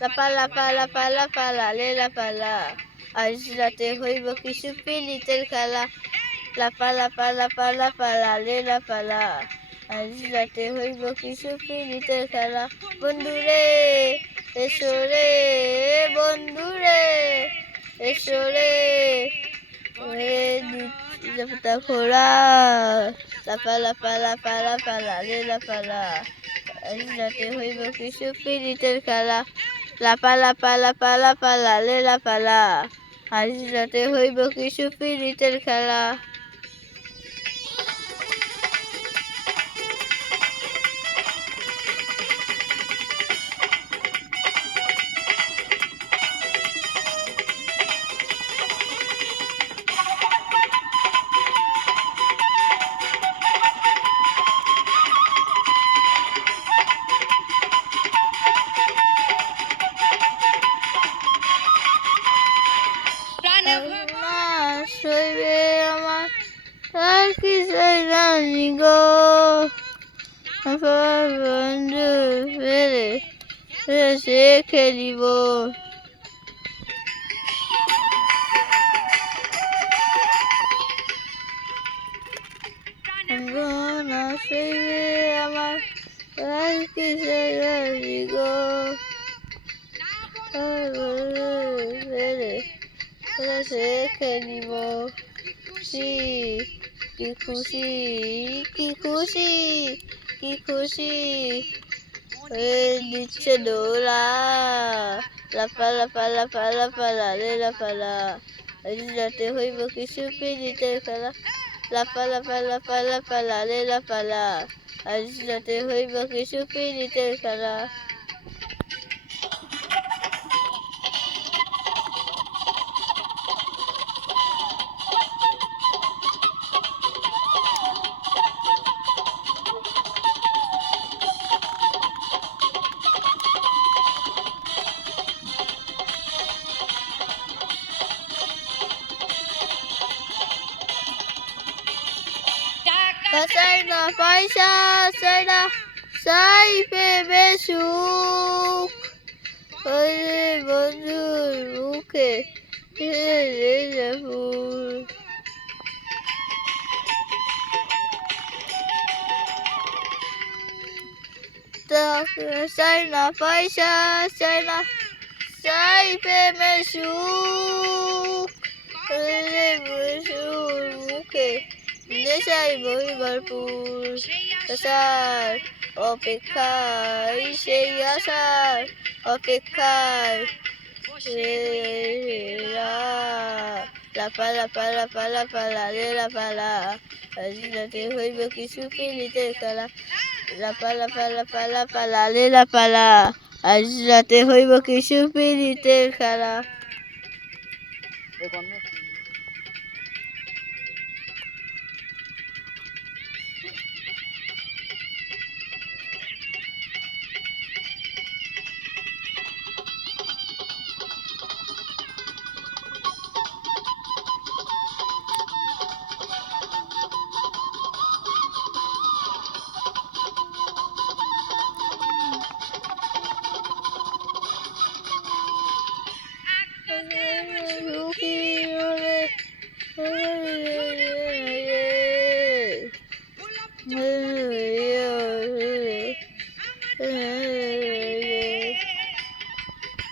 লাপা লাপা লাপা লাপা লালে লাপা লা আজ রাতে হইব কিছু পিলিতের খেলা লাপা লাপা লাপা লাপা লালে লাপা লা আজ রাতে হইব কিছু পিলিতের খেলা বন্ধুরে এসো রে বন্ধুরে এসো রে দিচ্ছি খোলা লাপা লাপা লাপা লাপা লালে লাপা লা আজ রাতে হইব কিছু পিরিতের খেলা লাপা লাপা লাপা লাপা লালে লাপালা আজ রাতে হইব কিছু পিড়িতের খেলা। আর কি জানি গো আমার বন্ধু ফেরে সে খেলিব আমার আর কি জানি গো ফেরে সে খেলিব খুশি কি খুশি কি খুশি কি খুশি হয়ে দিচ্ছে দোলা লাপা লাপা লাপা লাপা লালে লাপা লা আজ রাতে হইব কিছু পিড়িতে খেলা লাপা লাপা লাপা লাপা লালে লাপা লা আজ রাতে হইব কিছু পিড়িতে খেলা চাই না পয়সা ছাড়া চাই পেবে সুখ ওরে বন্ধুর মুখে রে ফুল চাই না পয়সা চাই না চাই নেশাই বই ভরপুর আশার অপেক্ষায় সেই আশার অপেক্ষায়। লাপা লাপা লাপা লাপা লালে লাপা, লা। আজ রাতে হইব কিছু পিলিতে খেলা। লাপা লাপা লাপা লাপা লালে লাপা, লা। আজ রাতে হইব কিছু পিলিতে খেলা। Tschüss.